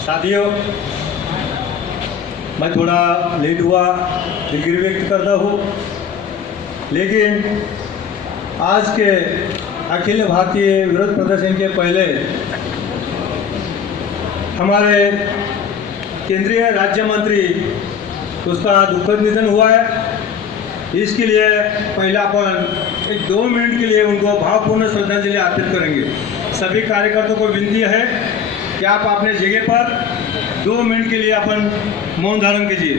साथियों, मैं थोड़ा लेट हुआ, दिलगिरी व्यक्त करता हूँ, लेकिन आज के अखिल भारतीय विरोध प्रदर्शन के पहले हमारे केंद्रीय राज्य मंत्री उसका दुखद निधन हुआ है। इसके लिए पहला अपन एक 2 मिनट के लिए उनको भावपूर्ण श्रद्धांजलि अर्पित करेंगे। सभी कार्यकर्ताओं को विनती है कि आप अपने जगह पर 2 मिनट के लिए अपन मौन धारण कीजिए।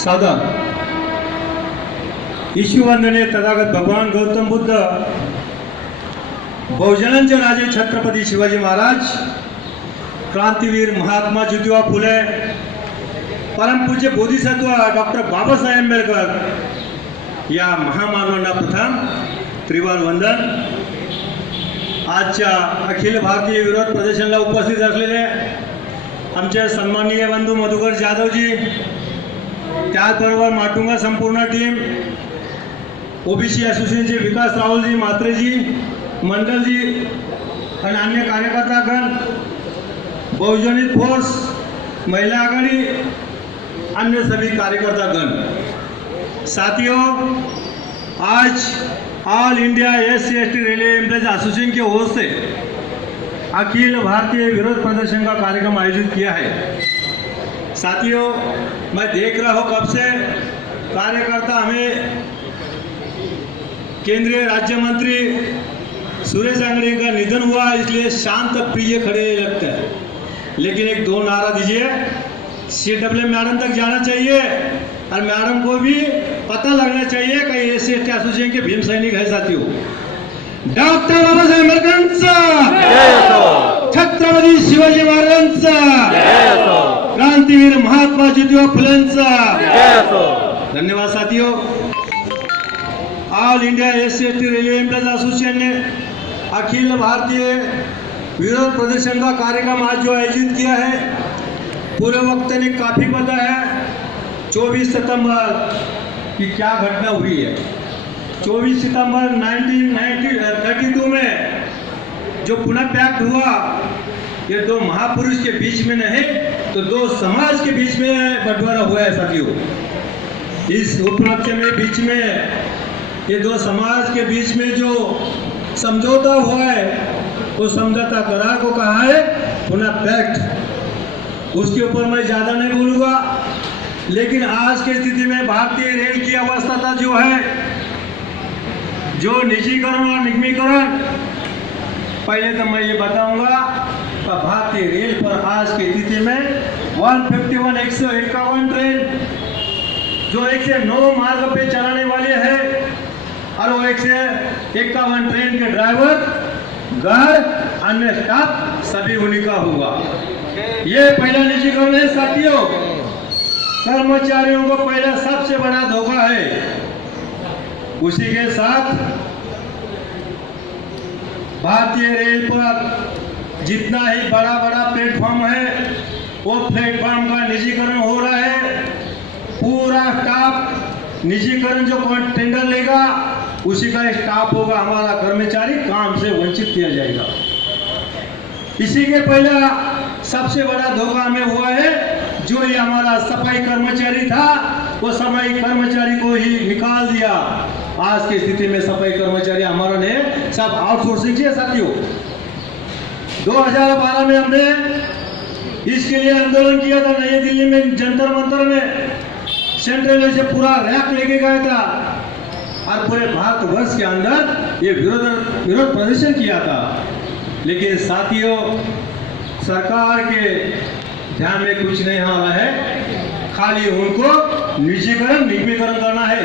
साधा ईश्ववंदनीय तथागत भगवान गौतम बुद्ध, बहुजनांचे राजे छत्रपती शिवाजी महाराज, क्रांतीवीर महात्मा ज्योतिबा फुले, परमपूज्य बोधिसत्व डॉक्टर बाबासाहेब आंबेडकर या महामानवांना प्रथम त्रिवार वंदन। आजच्या अखिल भारतीय विरोध प्रदर्शनला उपस्थित असलेले आमचे सन्माननीय बंधू मधुकर जाधवजी, त्याचबरोबर माटुंगा संपूर्ण टीम, ओबीसी असोसिएशनचे विकास राहुलजी, मात्रेजी, मंडलजी आणि अन्य कार्यकर्तागण, बहुजनित फोर्स, महिला आघाड़ी, अन्य सभी कार्यकर्तागण। साथियों, आज all India SC/ST railway employees association की ओर से अखिल भारतीय विरोध प्रदर्शन का कार्यक्रम आयोजित किया है। साथियों, मैं देख रहा हूँ कब से कार्यकर्ता हमें केंद्रीय राज्य मंत्री सुरेश अंगड़ी का निधन हुआ, इसलिए शांत प्रिय खड़े लगते हैं, लेकिन एक 2 नारा दीजिए। CW मैडम तक जाना चाहिए और मैडम को भी पता लगना चाहिए कि SC/ST एसोसिएशन के भीम सैनिक है। साथियों, डॉक्टर बाबासाहेब आंबेडकरांचा, छत्रपती शिवाजी महाराजांचा, क्रांतीवीर महात्मा ज्योतिबा फुलेंचा। धन्यवाद। साथियों, all India SC/ST railway employees association ने अखिल भारतीय विरोध प्रदर्शन का कार्यक्रम आज जो आयोजित किया है, पूरे वक्त ने काफी पता है 24 सितंबर की क्या घटना हुई है। 24 सितंबर 1932 में जो पुनः पैक्ट हुआ, ये 2 महापुरुष के बीच में नहीं तो 2 समाज के बीच में बंटवारा हुआ है। साथियों, इस उपलक्ष्य में बीच में ये 2 समाज के बीच में जो समझौता हुआ है, वो समझौता करार को कहा है पुनः पैक्ट। उसके ऊपर मैं ज्यादा नहीं बोलूंगा, लेकिन आज की स्थिति में भारतीय रेल की अवस्था जो है, जो निजीकरण और निगमीकरण, पहले तो मैं ये बताऊंगा कि भारतीय रेल पर आज की स्थिति में 151 151 ट्रेन जो 109 मार्ग पे चलाने वाले हैं, और वो 151 ट्रेन के ड्राइवर, गार्ड, अन्य स्टाफ सभी उन्हीं का होगा। ये पहला निजीकरण है। साथियों, कर्मचारियों को पहला सबसे बड़ा धोखा है। उसी के साथ भारतीय रेल पर जितना ही बड़ा बड़ा प्लेटफॉर्म है, वो प्लेटफॉर्म का निजीकरण हो रहा है। पूरा स्टाफ निजीकरण जो टेंडर लेगा उसी का स्टाफ होगा, हमारा कर्मचारी काम से वंचित किया जाएगा। इसी के पहला सबसे बड़ा धोखा हमें हुआ है, जो ये हमारा सफाई कर्मचारी था, वो सफाई कर्मचारी को ही निकाल दिया। आज की स्थिति में सफाई कर्मचारी हमारा ने सब आउटसोर्सिंग किया। साथियों, 2012 में हमने इसके लिए आंदोलन किया था, नई दिल्ली में जंतर मंतर में सेंट्रल से पूरा रैक लेके गया था और पूरे भारतवर्ष के अंदर ये विरोध प्रदर्शन किया था। लेकिन साथियों, सरकार के ध्यान में कुछ नहीं आ रहा है, खाली उनको निजीकरण निगमीकरण करना है।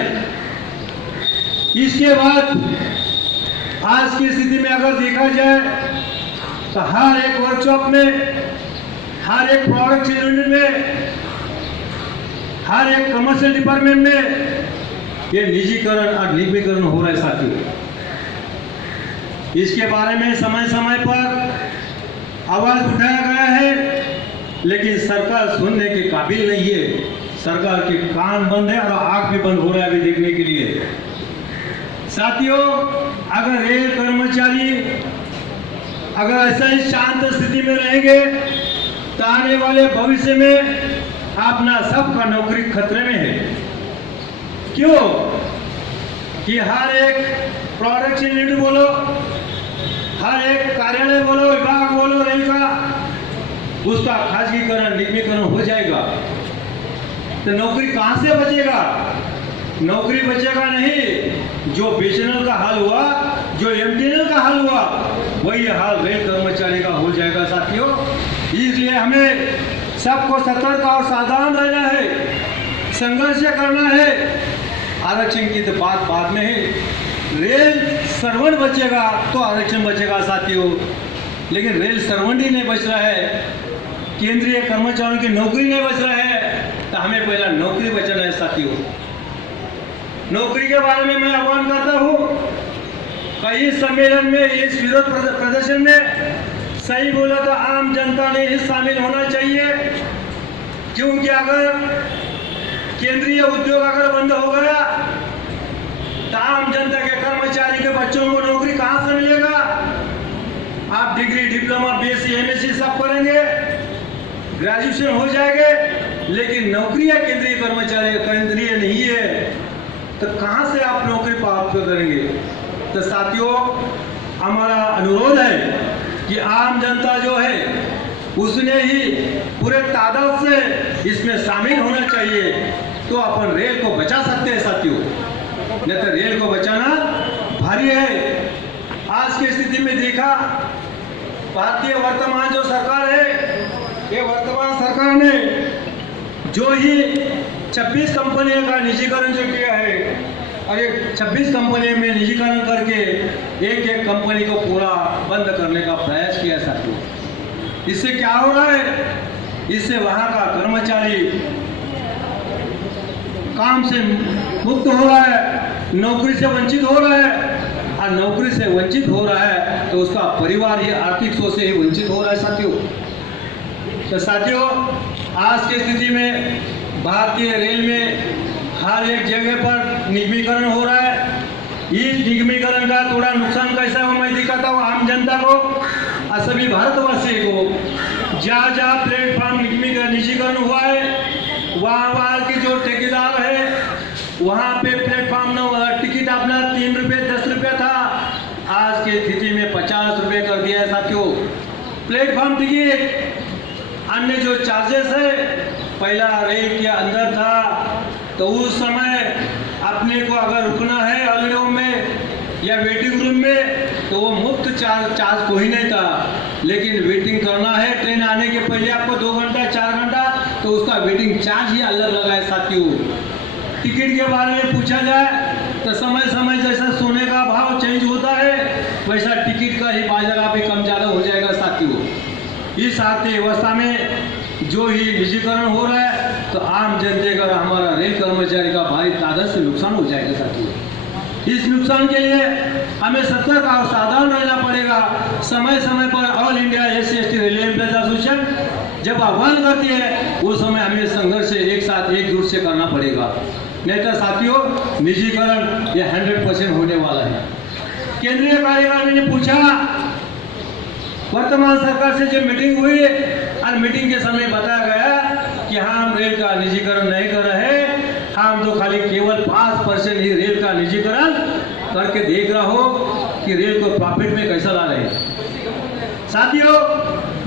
इसके बाद आज की स्थिति में अगर देखा जाए तो हर एक वर्कशॉप में, हर एक प्रोडक्शन यूनिट में, हर एक कमर्शियल डिपार्टमेंट में ये निजीकरण और निगमीकरण हो रहा है साथियों। इसके बारे में समय समय पर आवाज उठाया गया है, लेकिन सरकार सुनने के काबिल नहीं है। सरकार के कान बंद है और आंख भी बंद हो रहा है अभी देखने के लिए। साथियों, अगर रेल कर्मचारी अगर ऐसा ही शांत स्थिति में रहेंगे तो आने वाले भविष्य में अपना सबका नौकरी खतरे में है। क्यों कि हर एक प्रोडक्शन यूनिट बोलो, हर एक कार्यालय बोलो, विभाग बोलो रेल का, उसका खासगीकरण, निगमीकरण हो जाएगा तो नौकरी कहां से बचेगा? नौकरी बचेगा नहीं। जो बीएसएनएल का हाल हुआ, जो एमटीएनएल का हाल हुआ, वही हाल रेल कर्मचारी का हो जाएगा साथियों। इसलिए हमें सबको सतर्क और सावधान रहना है, संघर्ष करना है। आरक्षण की तो बात बाद में है। रेल सर्वंट बचेगा तो आरक्षण बचेगा साथियों, लेकिन रेल सर्वंट ही नहीं बच रहा है, केंद्रीय कर्मचारियों की नौकरी नहीं बच रहा है, तो हमें पहला नौकरी बचाना है साथियों। नौकरी के बारे में मैं आह्वान करता हूँ। कई सम्मेलन में, इस विरोध प्रदर्शन में सही बोला तो आम जनता ने ही शामिल होना चाहिए, क्योंकि अगर केंद्रीय उद्योग अगर बंद हो गया तो आम जनता के कर्मचारी के बच्चों को नौकरी कहां से मिलेगा? आप डिग्री, डिप्लोमा, बीएससी, एमएससी सब करेंगे, ग्रेजुएशन हो जाएंगे, लेकिन नौकरियां केंद्रीय कर्मचारी केंद्रीय नहीं है, तो कहां से आप नौकरी प्राप्त करेंगे? तो साथियों, हमारा अनुरोध है कि आम जनता जो है उसने ही पूरे तादाद से इसमें शामिल होना चाहिए, तो अपन रेल को बचा सकते हैं साथियों। नहीं तो रेल को बचाना भारी है। आज की स्थिति में देखा, भारतीय वर्तमान जो सरकार है, ये वर्तमान सरकार ने जो ही 26 कंपनियों का निजीकरण जो किया है, और ये 26 कंपनियों में निजीकरण करके एक एक कंपनी को पूरा बंद करने का प्रयास किया साथियों। इससे क्या हो रहा है? इससे वहां का कर्मचारी काम से मुक्त हो रहा है, नौकरी से वंचित हो रहा है, और नौकरी से वंचित हो रहा है तो उसका परिवार ही आर्थिक सोच से ही वंचित हो रहा है साथियों। तो साथियों, आज की स्थिति में भारतीय रेल में हर एक जगह पर निगमीकरण हो रहा है। इस निगमीकरण का थोड़ा नुकसान कैसा हो मैं दिखाता हूँ आम जनता को और सभी भारतवासी को। जहाँ जहाँ प्लेटफॉर्म निजीकरण हुआ है, वहाँ के जो ठेकेदार है, वहाँ पे प्लेटफॉर्म टिकट अपना 3 रुपये 10 रुपये था, आज की स्थिति में 50 रुपये कर दिया है साथियों। प्लेटफॉर्म टिकट, अन्य जो चार्जेस है, पहला रेल के अंदर था तो उस समय अपने को अगर रुकना है हॉल्ट रूम में या वेटिंग रूम में तो वो मुफ्त चार्ज कोई नहीं था, लेकिन वेटिंग करना है ट्रेन आने के पहले आपको 2 घंटा 4 घंटा, तो उसका वेटिंग चार्ज ही अलग लगा है साथियों। टिकट के बारे में पूछा जाए तो समय समय जैसा सोने का भाव चेंज होता है, वैसा टिकट का ही बाजार भी कम ज़्यादा हो जाएगा साथियों। इस आर्थिक व्यवस्था में जो ही निजीकरण हो रहा है तो आम जनता का, हमारा रेल कर्मचारी का भारी तादाद से नुकसान हो जाएगा साथियों। इस नुकसान के लिए हमें सतर्क और सावधान रहना पड़ेगा। समय समय पर all India SC/ST railway employees association जब आह्वान करती है, उस समय हमें संघर्ष से एक साथ एकजुट से करना पड़ेगा, नहीं तो साथियों निजीकरण ये 100% होने वाला है। केंद्रीय कार्यकारिणी ने पूछा, वर्तमान सरकार से जब मीटिंग हुई और मीटिंग के समय बताया गया कि हम रेल का निजीकरण नहीं कर रहे, हम तो खाली केवल 5% ही रेल का निजीकरण करके देख रहा हो कि रेल को प्रॉफिट में कैसा ला रहे हैं। साथियों,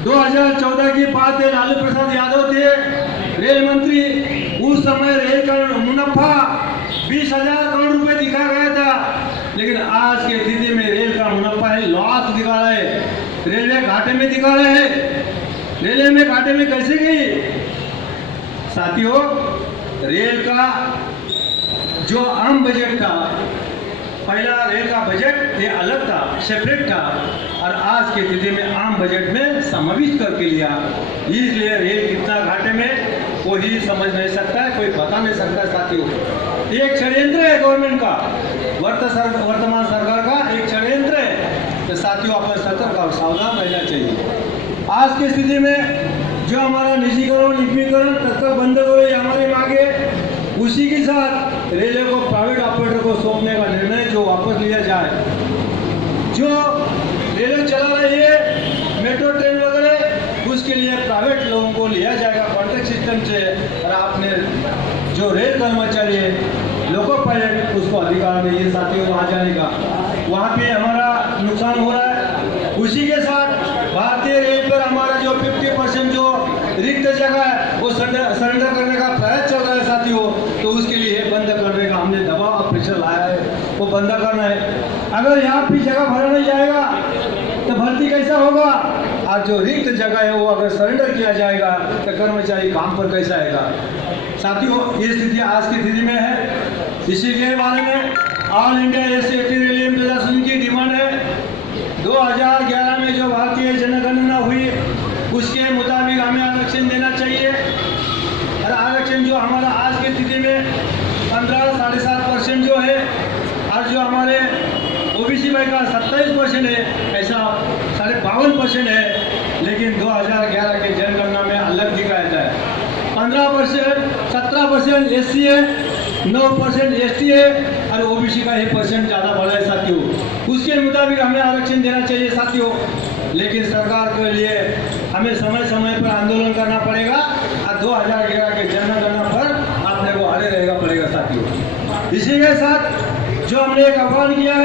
2014 की बात है, लालू प्रसाद यादव थे रेल मंत्री। उस समय रेल का मुनाफा 20,000 करोड़ रुपए दिखा गया था, लेकिन आज की स्थिति में रेल का मुनाफा है लॉस दिखा रहा है, रेलवे घाटे में दिखा रहे हैं। रेलवे में घाटे में कैसे गई साथियों? रेल का जो आम बजट था पहला रेल का बजट ये अलग था, सेपरेट था, और आज की स्थिति में आम बजट में समाविष्ट करके लिया। इसलिए रेल कितना घाटे में कोई समझ नहीं सकता है, कोई बता नहीं सकता है साथियों। एक षड्यंत्र है गवर्नमेंट का, वर्तमान सरकार का एक षड्यंत्र है। तो साथियों अपन सतर्क और सावधान रहना चाहिए। आज की स्थिति में जो हमारा निजीकरण, निगमीकरण तत्काल बंद हो, हमारी मांग है। उसी के साथ रेलवे को प्राइवेट ऑपरेटर को सौंपने का निर्णय जो वापस लिया जाए। जो रेलवे चला रही है मेट्रो ट्रेन वगैरह, उसके लिए प्राइवेट लोगों को लिया जाएगा कॉन्ट्रैक्ट सिस्टम से, और आपने जो रेल कर्मचारी है लोको पायलट, उसको अधिकार नहीं है साथियों वहाँ जाने का। वहाँ पे हमारा नुकसान हो रहा है। उसी के साथ भारतीय रेल पर हमारा जो 50% जो रिक्त जगह है वो सरेंडर करने का प्रयास चल रहा है साथियों। तो उसके लिए बंद करने का हमने दबाव और प्रेशर लाया है, वो बंद करना है। अगर यहाँ भी जगह भरा नहीं जाएगा तो भर्ती कैसा होगा? और जो रिक्त जगह है वो अगर सरेंडर किया जाएगा तो कर्मचारी काम पर कैसा आएगा? साथियों ये स्थिति आज की स्थिति में है। इसी के बारे में all India SC rail employees association की डिमांड है 2011 में जो भारतीय जनगणना हुई उसके मुताबिक हमें आरक्षण देना चाहिए। और आरक्षण जो हमारा आज की स्थिति में 15-7.5% जो है, और जो हमारे ओबीसी भाई का 27% है, ऐसा 52.5% है। लेकिन 2011 के जनगणना में अलग दिखाया जाए। 15%, 17% एससी है, 9% एसटी है, और ओबीसी का 1% ज़्यादा बढ़ा है साथियों। उसके मुताबिक हमें आरक्षण देना चाहिए साथियों। लेकिन सरकार के लिए हमें समय समय पर आंदोलन करना पड़ेगा, और 2011 के जनगणना पर आपने को अड़े रहेगा पड़ेगा साथियों। इसी के साथ जो हमने एक आह्वान किया है